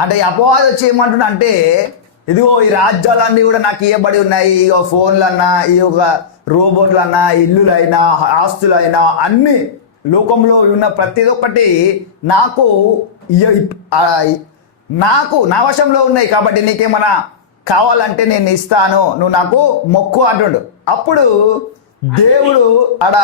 అంటే అపవాది వచ్చి ఏమంటున్నా అంటే, ఇదిగో ఈ రాజ్యాలన్నీ కూడా నాకు ఇవ్వబడి ఉన్నాయి, ఇగో ఫోన్లన్నా, ఈ యొక్క రోబోట్లన్నా, ఇల్లులైనా, ఆస్తులైనా, అన్ని లోకంలో ఉన్న ప్రతి ఒక్కటి నాకు నా వశంలో ఉన్నాయి, కాబట్టి నీకేమన్నా కావాలంటే నేను ఇస్తాను, నువ్వు నాకు మొక్కు అంటుండు. అప్పుడు దేవుడు ఆడ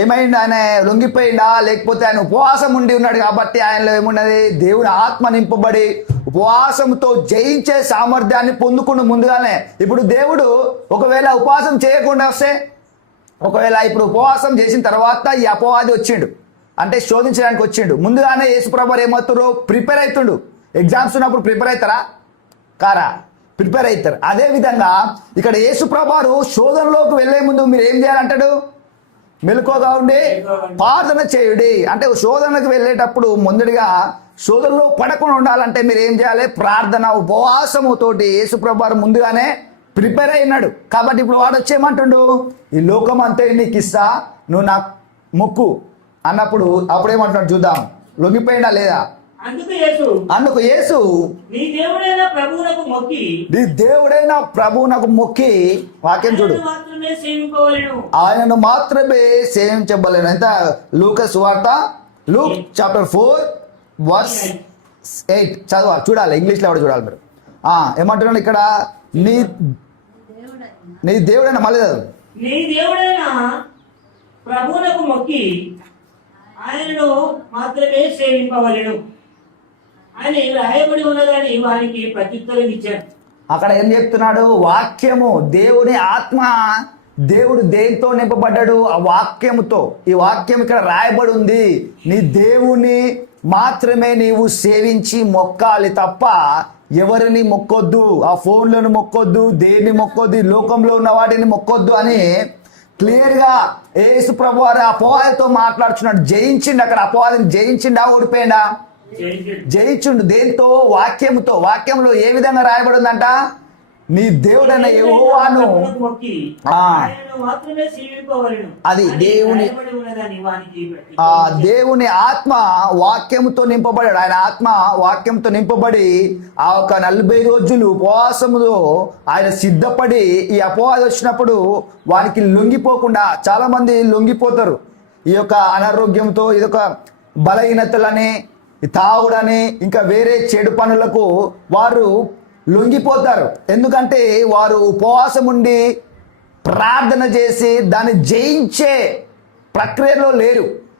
ఏమైంది, ఆయన లొంగిపోయిందా లేకపోతే ఆయన ఉపవాసం ఉండి ఉన్నాడు కాబట్టి ఆయనలో ఏమున్నది, దేవుని ఆత్మ నింపబడి ఉపవాసంతో జయించే సామర్థ్యాన్ని పొందుకుండు ముందుగానే. ఇప్పుడు దేవుడు ఒకవేళ ఉపవాసం చేయకుండా వస్తే, ఒకవేళ ఇప్పుడు ఉపవాసం చేసిన తర్వాత ఈ అపవాది వచ్చిండు అంటే శోధించడానికి వచ్చిండు, ముందుగానే యేసుప్రభు ఏమవుతారు, ప్రిపేర్ అవుతుండు. ఎగ్జామ్స్ ఉన్నప్పుడు ప్రిపేర్ అవుతారా కారా? ప్రిపేర్ అవుతారు. అదేవిధంగా ఇక్కడ యేసుప్రభు శోధనలోకి వెళ్లే ముందు మీరు ఏం చేయాలంటాడు, మెలకువగా ఉండి ప్రార్థన చేయుడి. అంటే శోధనకు వెళ్ళేటప్పుడు ముందుగా శోధనలో పడకుండా ఉండాలంటే మీరు ఏం చేయాలి, ప్రార్థన ఉపవాసముతోటి. యేసుప్రభు ముందుగానే ప్రిపేర్ అయినాడు కాబట్టి ఇప్పుడు వాడు వచ్చేయమంటుండు, ఈ లోకం అంతే నీకు ఇస్తా, నువ్వు నాకు మొక్కు అన్నప్పుడు అప్పుడేమంటున్నాడు చూద్దాం, లొంగిపోయినా లేదా? అందుకు యేసు నీ దేవుడైన ప్రభువునకు మొక్కి, వాక్యం చూడు, ఆయనను మాత్రమే సేవించబలేను. ఎంత? లూకాసు వార్త, లూక్ చాప్టర్ 4:8 చదవాలి, చూడాలి, ఇంగ్లీష్లో కూడా చూడాలి మీరు. ఏమంటున్నాడు ఇక్కడ, నీ దేవుడైన, మళ్ళీ నీ దేవుడైన ప్రభువునకు మొక్కి ఆయనను మాత్రమే సేవింపవలెను అని రాయబడి ఉన్నదని వారికి ప్రత్యుత్తరం ఇచ్చాడు. అక్కడ ఏం చెప్తున్నాడు, వాక్యము, దేవుని ఆత్మ, దేవుడు దేంతో నింపబడ్డాడు, ఆ వాక్యముతో. ఈ వాక్యం ఇక్కడ రాయబడి ఉంది, నీ దేవుని మాత్రమే నీవు సేవించి మొక్కాలి తప్ప ఎవరిని మొక్కొద్దు, ఆ ఫోన్లను మొక్కొద్దు, దేన్ని మొక్కొద్దు, లోకంలో ఉన్న వాటిని మొక్కొద్దు అని క్లియర్ గా యేసు ప్రభు వారు అపవాదితో మాట్లాడుచున్నాడు. జయించిండు. అక్కడ అపవాదిని జయించిండా, ఓడిపోయిందా? జయించుండు. దేంతో? వాక్యముతో. వాక్యంలో ఏ విధంగా రాయబడి ఉందంట, నీ దేవుడైన యెహోవాను, అది దేవుని ఆత్మ వాక్యముతో నింపబడాడు. ఆయన ఆత్మ వాక్యంతో నింపబడి ఆ ఒక 40 రోజులు ఉపవాసముతో ఆయన సిద్ధపడి, ఈ అపవాది వచ్చినప్పుడు వారికి లొంగిపోకుండా, చాలా మంది లొంగిపోతారు ఈ యొక్క అనారోగ్యంతో, ఇదొక బలహీనతలని, తాగుడని, ఇంకా వేరే చెడు పనులకు వారు లొంగిపోతారు. ఎందుకంటే వారు ఉపవాసం ఉండి ప్రార్థన చేసి దాన్ని జయించే ప్రక్రియలో లేరు.